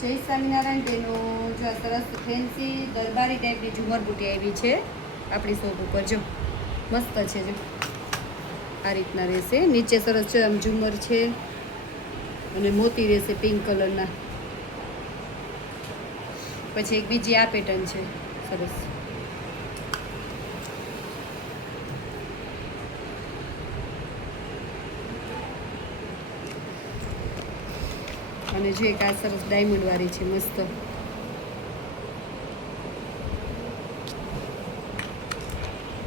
જય સ્વામિનારાયણ બેનો, જો સરસ ફેન્સી દરબારી ટાઈપની ઝુમર બુટી આવી છે આપણી શોપ ઉપર. જો મસ્ત છે, જો આ રીતના રહેશે. નીચે સરસ છે આમ ઝુમર છે અને મોતી રહેશે પિંક કલરના. પછી એક બીજી આ પેટર્ન છે સરસ. અને જો એક આ સરસ ડાયમંડ વાળી છે મસ્ત.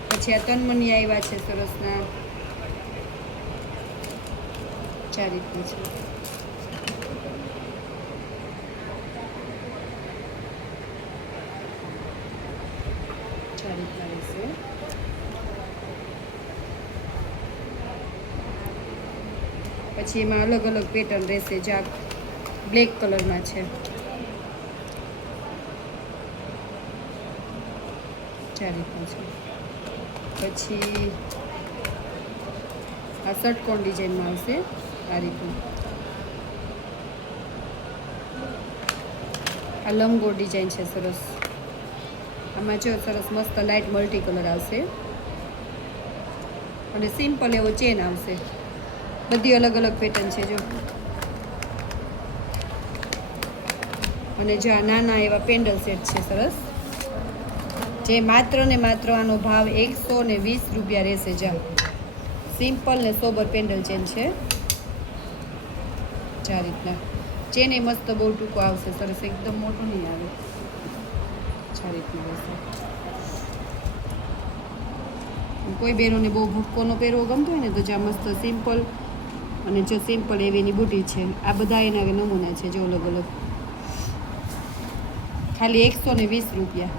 પછી આ તનમની આવ્યા છે સરસના, ચાર રીતના છે. ચાર રીતના રહેશે. પછી એમાં અલગ અલગ પેટર્ન રહેશે. જે આ બ્લેક કલરમાં છે, ચાર રીતના છે. પછી આ ષટકોણ ડિઝાઇનમાં આવશે આ રીતનું. આ લંગોટ ડિઝાઇન છે સરસ. આમાં જો સરસ મસ્ત લાઇટ મલ્ટી કલર આવશે અને સિમ્પલ એવો ચેન આવશે. બધી અલગ અલગ પેટર્ન છે જો. અને જો આ નાના એવા પેન્ડલ સેટ છે સરસ, જે માત્ર ને માત્ર આનો ભાવ 120 રૂપિયા રહેશે. જા સિમ્પલ ને સોબર પેન્ડલ ચેન છે. આ રીતના ચેન એ મસ્ત બહુ ટૂંકો આવશે સરસ, એકદમ મોટું નહીં આવે. આ રીતનું રહેશે. કોઈ બહેનોને બહુ ભૂક્કોનો પહેરવો ગમતો હોય ને તો જ્યાં મસ્ત સિમ્પલ, અને જો સિમ્પલ એવીની બુટી છે. આ બધા એના નમૂના છે જો અલગ અલગ. ખાલી 120 રૂપિયા.